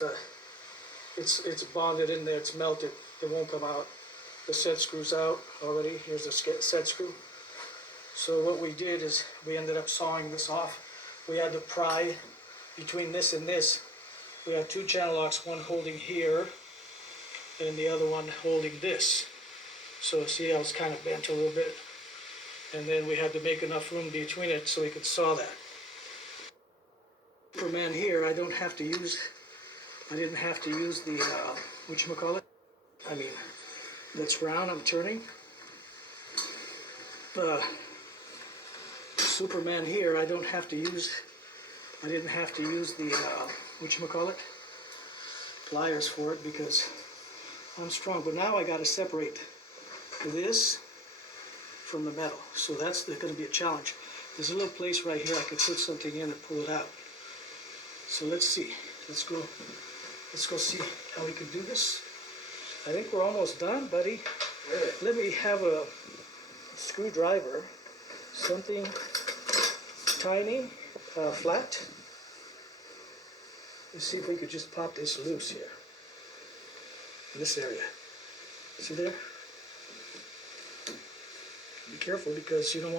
It's bonded in there, it's melted, it won't come out. The set screw's out already. Here's the set screw. So what we did is we ended up sawing this off. We had to pry between this and this. We had two channel locks, one holding here and the other one holding this. So see how it's kind of bent a little bit. And then we had to make enough room between it so we could saw that. Superman here, I didn't have to use the, whatchamacallit? I mean, that's round, I'm turning. Superman here, I didn't have to use the, whatchamacallit? Pliers for it because I'm strong. But now I got to separate this from the metal. So that's going to be a challenge. There's a little place right here I could put something in and pull it out. So let's see. Let's go see how we can do this. I think we're almost done, buddy. Let me have a screwdriver, something tiny, flat. Let's see if we could just pop this loose here, in this area. See there? Be careful because you don't want